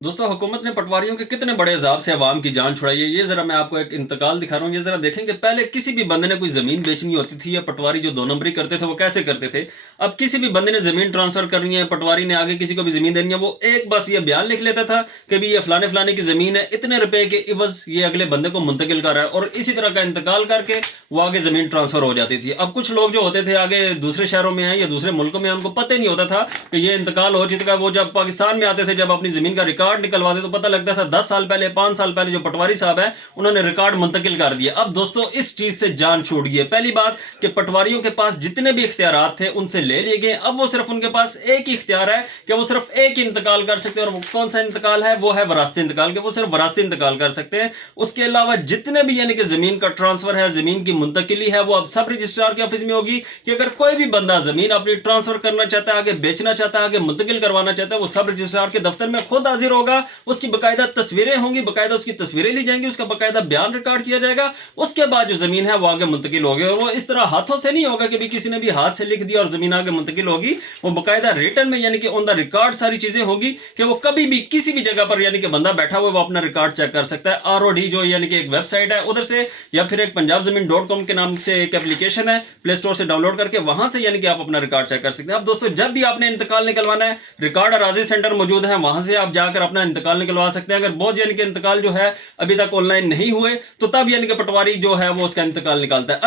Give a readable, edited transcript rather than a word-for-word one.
दोस्तों, हुकूमत ने पटवारियों के कितने बड़े अजाब से अवाम की जान छुड़ाई है। ये जरा मैं आपको एक इंतकाल दिखा रहा हूँ। ये जरा देखेंगे, पहले किसी भी बंदे ने कोई जमीन बेचनी होती थी या पटवारी जो दो नंबरी करते थे वो कैसे करते थे। अब किसी भी बंदे ने जमीन ट्रांसफर करनी है, पटवारी ने आगे किसी को भी जमीन देनी है, वो एक बस ये बयान लिख लेता था कि भी ये फलाने फलाने की जमीन है, इतने रुपए के इवज ये अगले बंदे को मुंतकिल कर रहा है, और इसी तरह का इंतकाल करके वो आगे जमीन ट्रांसफर हो जाती थी। अब कुछ लोग जो होते थे आगे दूसरे शहरों में हैं या दूसरे मुल्कों में, उनको पता ही नहीं होता था कि ये इंतकाल हो चुका है। वो जब पाकिस्तान में आते थे, जब अपनी जमीन का रिकॉर्ड निकलवाते तो पता लगता था 10 साल पहले, 5 साल पहले जो पटवारी साहब है उन्होंने रिकॉर्ड मुंतकिल कर दिया। अब दोस्तों, इस चीज से जान छूट गई है। पहली बात कि पटवारियों के पास जितने भी इख्तियारात थे उनसे ले लिए गए। अब वो सिर्फ उनके पास एक ही इख्तियार है कि वो सिर्फ एक ही इंतकाल कर सकते हैं, और वो कौन सा इंतकाल है? वो है वरासती इंतकाल के। वो सिर्फ वरासती इंतकाल कर सकते हैं। उसके अलावा जितने भी यानी कि जमीन का ट्रांसफर है, जमीन की मुंतकिली है, वो अब सब रजिस्ट्रार के ऑफिस में होगी। कि अगर कोई भी बंदा जमीन अपनी ट्रांसफर करना चाहता है, आगे बेचना चाहता है, आगे मुंतकिल करवाना चाहता है, वो सब रजिस्ट्रार के दफ्तर में खुद हाजिर होगा। उसकी बाकायदा तस्वीरें होंगी, बाकायदा उसकी तस्वीरें ली जाएंगी, उसका बाकायदा बयान रिकॉर्ड किया जाएगा। उसके बाद जो जमीन है वो आगे मुंतकिल होगी। और वो इस तरह हाथों से नहीं होगा कि भी किसी ने भी हाथ से लिख दिया और जमीन आगे मुंतकिल होगी। वो बाकायदा रिटर्न में यानी कि ऑन द रिकॉर्ड सारी चीजें होगी कि वो कभी भी किसी भी जगह पर यानी कि बंदा बैठा हुआ वो अपना रिकॉर्ड चेक कर सकता है। आरओडी जो यानी कि एक वेबसाइट है उधर से, या फिर एक punjabzamin.com के नाम से एक एप्लीकेशन है, प्ले स्टोर से डाउनलोड करके वहां से यानी कि आप अपना रिकॉर्ड चेक कर सकते हैं। अब दोस्तों, जब भी आपने इंतकाल निकलवाना है, रिकॉर्ड अराजी सेंटर मौजूद है, वहां से आप जाकर अपना इंतकाल निकलवा सकते हैं। अगर बहुत यानी कि इंतकाल जो है अभी तक ऑनलाइन नहीं हुए, तो तब यानी कि पटवारी जो है वो उसका इंतकाल निकालता है।